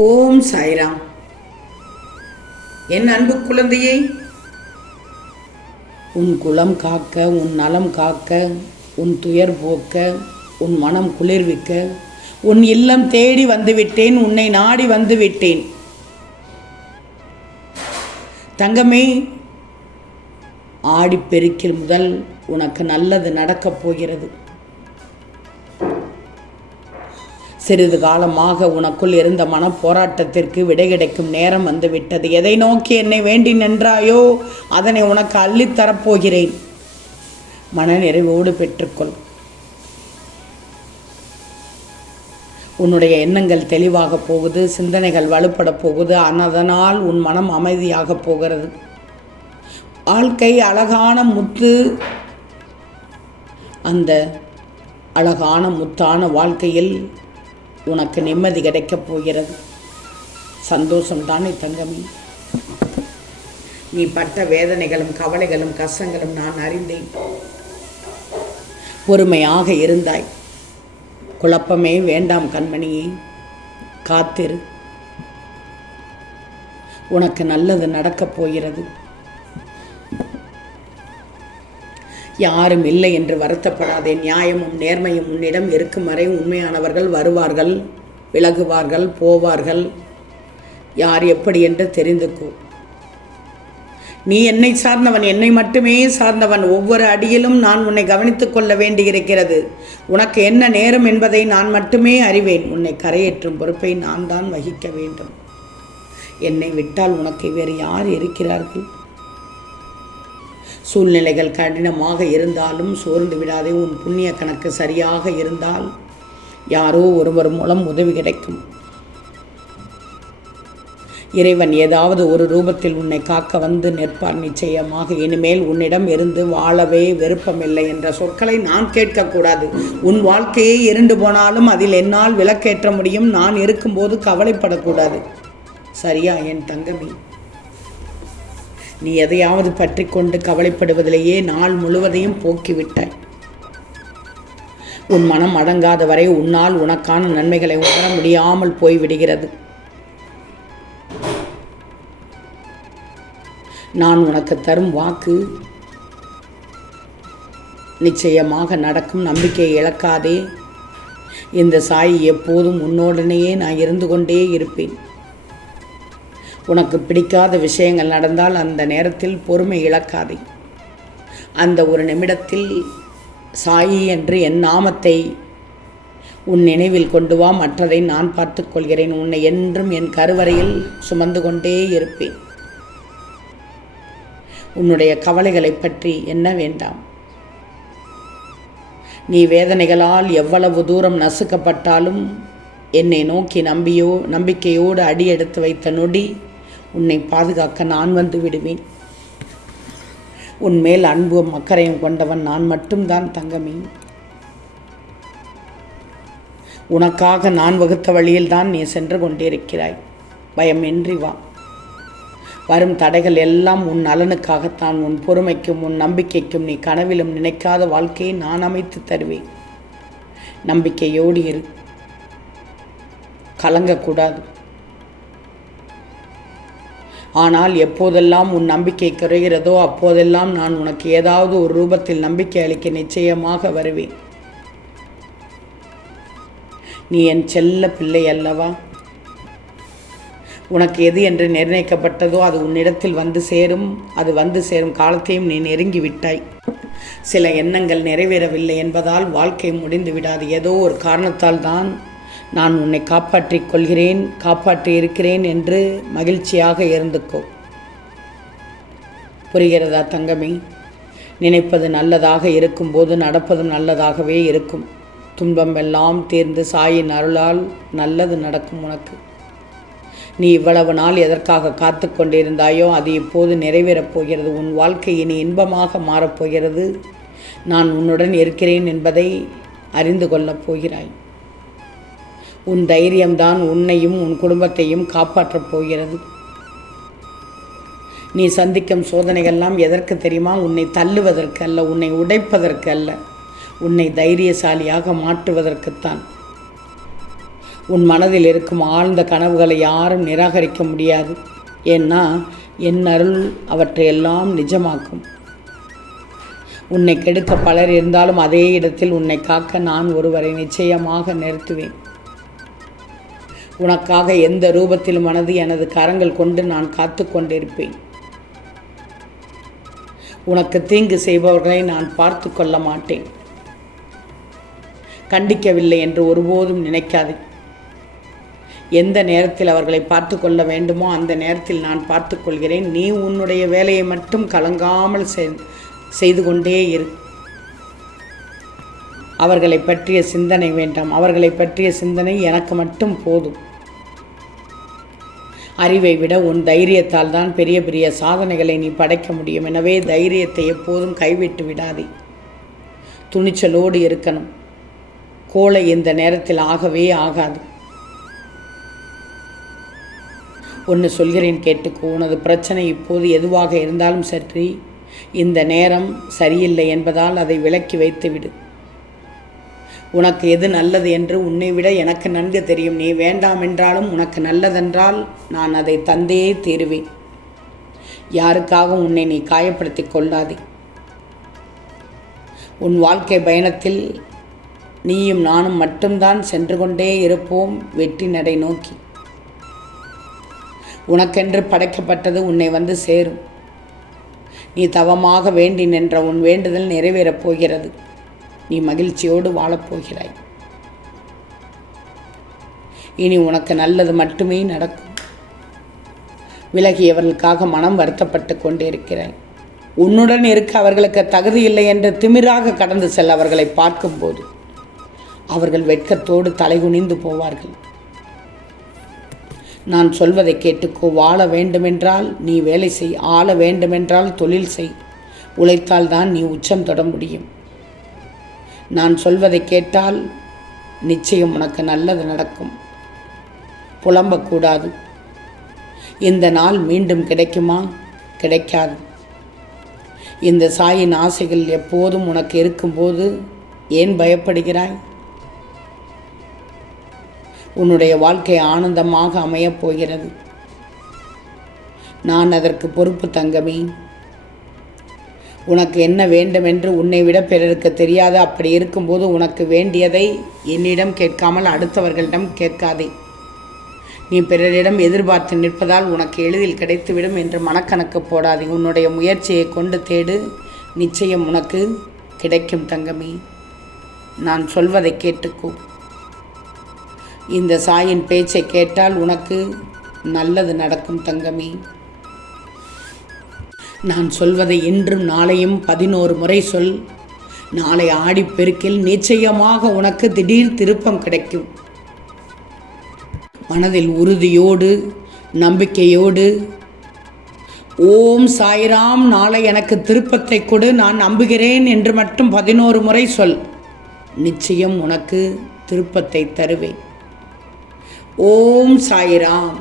ஓம் சாய்ராம். என் அன்பு குழந்தையே, உன் குலம் காக்க, உன் நலம் காக்க, உன் துயர் போக்க, உன் மனம் குளிர்விக்க உன் இல்லம் தேடி வந்துவிட்டேன், உன்னை நாடி வந்துவிட்டேன். தங்கமே, ஆடிப்பெருக்கில் முதல் உனக்கு நல்லது நடக்கப் போகிறது. சிறிது காலமாக உனக்குள் இருந்த மன போராட்டத்திற்கு விடை கிடைக்கும் நேரம் வந்துவிட்டது. எதை நோக்கி என்னை வேண்டி நின்றாயோ அதனை உனக்கு அள்ளித்தரப்போகிறேன். மன நிறைவோடு பெற்றுக்கொள். உன்னுடைய எண்ணங்கள் தெளிவாக போகுது, சிந்தனைகள் வலுப்பட போகுது. அதனால் உன் மனம் அமைதியாக போகிறது. வாழ்க்கை அழகான முத்து. அந்த அழகான முத்தான வாழ்க்கையில் உனக்கு நிம்மதி கிடைக்கப் போகிறது. சந்தோஷம்தானே தங்கமே? நீ பட்ட வேதனைகளும் கவலைகளும் கஷ்டங்களும் நான் அறிந்தேன். பொறுமையாக இருந்தாய். குழப்பமே வேண்டாம் கண்மணியே, காத்திரு. உனக்கு நல்லது நடக்கப் போகிறது. யாரும் இல்லை என்று வருத்தப்படாதே. நியாயமும் நேர்மையும் உன்னிடம் இருக்கும் வரை உண்மையானவர்கள் வருவார்கள், விலகுவார்கள், போவார்கள். யார் எப்படி என்று தெரிந்துக்கோ. நீ என்னை சார்ந்தவன், என்னை மட்டுமே சார்ந்தவன். ஒவ்வொரு அடியிலும் நான் உன்னை கவனித்துக் கொள்ள வேண்டியிருக்கிறது. உனக்கு என்ன நேரம் என்பதை நான் மட்டுமே அறிவேன். உன்னை கரையேற்றும் பொறுப்பை நான் தான் வகிக்க வேண்டும். என்னை விட்டால் உனக்கு வேறு யார் இருக்கிறார்கள்? சூழ்நிலைகள் கடினமாக இருந்தாலும் சோர்ந்து விடாதே. உன் புண்ணிய கணக்கு சரியாக இருந்தால் யாரோ ஒருவர் மூலம் உதவி கிடைக்கும். இறைவன் ஏதாவது ஒரு ரூபத்தில் உன்னை காக்க வந்து நிற்பார் நிச்சயமாக. இனிமேல் உன்னிடம் இருந்து வாழவே விருப்பமில்லை என்ற சொற்களை நான் கேட்கக்கூடாது. உன் வாழ்க்கையே இருண்டு போனாலும் அதில் என்னால் விளக்கேற்ற முடியும். நான் இருக்கும்போது கவலைப்படக்கூடாது. சரியா என் தங்கமே? நீ எதையாவது பற்றி கொண்டு கவலைப்படுவதிலேயே நாள் முழுவதையும் போக்கிவிட்டாய். உன் மனம் அடங்காத வரை உன்னால் உனக்கான நன்மைகளை உணர முடியாமல் போய்விடுகிறது. நான் உனக்கு தரும் வாக்கு நிச்சயமாக நடக்கும். நம்பிக்கையை இழக்காதே. இந்த சாய் எப்போதும் உன்னோடனேயே நான் இருந்து கொண்டே இருப்பேன். உனக்கு பிடிக்காத விஷயங்கள் நடந்தால் அந்த நேரத்தில் பொறுமை இழக்காதே. அந்த ஒரு நிமிடத்தில் சாயி என்று என் நாமத்தை உன் நினைவில் கொண்டு வா. மற்றதை நான் பார்த்துக்கொள்கிறேன். உன்னை என்றும் என் கருவறையில் சுமந்து கொண்டே இருப்பேன். உன்னுடைய கவலைகளை பற்றி என்ன வேண்டாம். நீ வேதனைகளால் எவ்வளவு தூரம் நசுக்கப்பட்டாலும் என்னை நோக்கி நம்பிக்கையோடு அடி எடுத்து வைத்த நொடி உன்னை பாதுகாக்க நான் வந்து விடுவேன். உன்மேல் அன்பும் அக்கறையும் கொண்டவன் நான் மட்டும்தான் தங்கமே. உனக்காக நான் வகுத்த வழியில்தான் நீ சென்று கொண்டிருக்கிறாய். பயமின்றி வா. வரும் தடைகள் எல்லாம் உன் நலனுக்காகத்தான். உன் பொறுமைக்கும் உன் நம்பிக்கைக்கும் நீ கனவிலும் நினைக்காத வாழ்க்கையை நான் அமைத்து தருவேன். நம்பிக்கையோடு இரு. கலங்கக்கூடாது. ஆனால் எப்போதெல்லாம் உன் நம்பிக்கை குறைகிறதோ அப்போதெல்லாம் நான் உனக்கு ஏதாவது ஒரு ரூபத்தில் நம்பிக்கை அளிக்க நிச்சயமாக வருவேன். நீ என் செல்ல பிள்ளை அல்லவா? உனக்கு எது என்று நிர்ணயிக்கப்பட்டதோ அது உன்னிடத்தில் வந்து சேரும். அது வந்து சேரும் காலத்தையும் நீ நெருங்கி விட்டாய். சில எண்ணங்கள் நிறைவேறவில்லை என்பதால் வாழ்க்கை முடிந்து விடாது. ஏதோ ஒரு காரணத்தால் தான் நான் உன்னை காப்பாற்றிக் கொள்கிறேன், காப்பாற்றி இருக்கிறேன் என்று மகிழ்ச்சியாக இருந்துக்கோ. புரிகிறதா தங்கமே? நினைப்பது நல்லதாக இருக்கும்போது நடப்பதும் நல்லதாகவே இருக்கும். துன்பம் எல்லாம் தீர்ந்து சாயின் அருளால் நல்லது நடக்கும் உனக்கு. நீ இவ்வளவு நாள் எதற்காக காத்து கொண்டிருந்தாயோ அது இப்போது நிறைவேறப் போகிறது. உன் வாழ்க்கை இனி இன்பமாக மாறப்போகிறது. நான் உன்னுடன் இருக்கிறேன் என்பதை அறிந்து கொள்ளப் போகிறாய். உன் தைரியம்தான் உன்னையும் உன் குடும்பத்தையும் காப்பாற்றப் போகிறது. நீ சந்திக்கும் சோதனைகள்லாம் எதற்கு தெரியுமா? உன்னை தள்ளுவதற்கு அல்ல, உன்னை உடைப்பதற்கு அல்ல, உன்னை தைரியசாலியாக மாற்றுவதற்குத்தான். உன் மனதில் இருக்கும் ஆழ்ந்த கனவுகளை யாரும் நிராகரிக்க முடியாது. ஏன்னா என் அருள் அவற்றையெல்லாம் நிஜமாக்கும். உன்னை கெடுக்க பலர் இருந்தாலும் அதே இடத்தில் உன்னை காக்க நான் ஒருவரை நிச்சயமாக நிறுத்துவேன். உனக்காக எந்த ரூபத்தில் மனது எனது கரங்கள் கொண்டு நான் காத்து கொண்டிருப்பேன். உனக்கு தீங்கு செய்பவர்களை நான் பார்த்து கொள்ள மாட்டேன். கண்டிக்கவில்லை என்று ஒருபோதும் நினைக்காதே. எந்த நேரத்தில் அவர்களை பார்த்து கொள்ள வேண்டுமோ அந்த நேரத்தில் நான் பார்த்து கொள்கிறேன். நீ உன்னுடைய வேலையை மட்டும் கலங்காமல் செய்து கொண்டே இரு. அவர்களை பற்றிய சிந்தனை வேண்டாம். அவர்களை பற்றிய சிந்தனை எனக்கு மட்டும் போதும். அறிவை விட உன் தைரியத்தால் தான் பெரிய பெரிய சாதனைகளை நீ படைக்க முடியும். எனவே தைரியத்தை எப்போதும் கைவிட்டு விடாதே. துணிச்சலோடு இருக்கணும். கோளை இந்த நேரத்தில் ஆகவே ஆகாது. ஒன்று சொல்கிறேன் கேட்டுக்கோ. உனது பிரச்சனை இப்போது எதுவாக இருந்தாலும் சரி, இந்த நேரம் சரியில்லை என்பதால் அதை விலக்கி வைத்து விடு. உனக்கு எது நல்லது என்று உன்னை விட எனக்கு நன்கு தெரியும். நீ வேண்டாம் என்றாலும் உனக்கு நல்லதென்றால் நான் அதை தந்தே தீருவேன். யாருக்காகவும் உன்னை நீ காயப்படுத்தி கொள்ளாதே. உன் வாழ்க்கை பயணத்தில் நீயும் நானும் மட்டும்தான் சென்று கொண்டே இருப்போம் வெற்றி நடை நோக்கி. உனக்கென்று படைக்கப்பட்டது உன்னை வந்து சேரும். நீ தவமாக வேண்டி நின்ற உன் வேண்டுதல் நிறைவேறப் போகிறது. நீ மகிழ்ச்சியோடு வாழப்போகிறாய். இனி உனக்கு நல்லது மட்டுமே நடக்கும். விலகியவர்களுக்காக மனம் வருத்தப்பட்டு கொண்டிருக்கிறாய். உன்னுடன் இருக்க அவர்களுக்கு தகுதி இல்லை என்று திமிராக கடந்து செல்ல அவர்களை பார்க்கும்போது அவர்கள் வெட்கத்தோடு தலைகுனிந்து போவார்கள். நான் சொல்வதை கேட்டுக்கோ. வாழ வேண்டுமென்றால் நீ வேலை செய். ஆள வேண்டுமென்றால் தொழில் செய். உழைத்தால் தான் நீ உச்சம் தொட முடியும். நான் சொல்வதை கேட்டால் நிச்சயம் உனக்கு நல்லது நடக்கும். புலம்பக்கூடாது. இந்த நாள் மீண்டும் கிடைக்குமா? கிடைக்காது. இந்த சாயின் ஆசைகள் எப்போதும் உனக்கு இருக்கும்போது ஏன் பயப்படுகிறாய்? உன்னுடைய வாழ்க்கை ஆனந்தமாக அமையப் போகிறது. நான் அதற்கு பொறுப்பு தங்கமே. உனக்கு என்ன வேண்டுமென்று உன்னை விட பிறருக்கு தெரியாது. அப்படி இருக்கும்போது உனக்கு வேண்டியதை என்னிடம் கேட்காமல் அடுத்தவர்களிடம் கேட்காதே. நீ பிறரிடம் எதிர்பார்த்து நிற்பதால் உனக்கு எளிதில் கிடைத்துவிடும் என்று மனக்கணக்கு போடாதே. உன்னுடைய முயற்சியை கொண்டு தேடு. நிச்சயம் உனக்கு கிடைக்கும் தங்கமே. நான் சொல்வதை கேட்டுக்கோ. இந்த சாயின் பேச்சை கேட்டால் உனக்கு நல்லது நடக்கும் தங்கமே. நான் சொல்வதை இன்றும் நாளையும் 11 முறை சொல். நாளை ஆடிப்பெருக்கில் நிச்சயமாக உனக்கு திடீர் திருப்பம் கிடைக்கும். மனதில் உறுதியோடு நம்பிக்கையோடு ஓம் சாய்ராம், நாளை எனக்கு திருப்பத்தை கொடு, நான் நம்புகிறேன் என்று மட்டும் 11 முறை சொல். நிச்சயம் உனக்கு திருப்பத்தை தருவேன். ஓம் சாய்ராம்.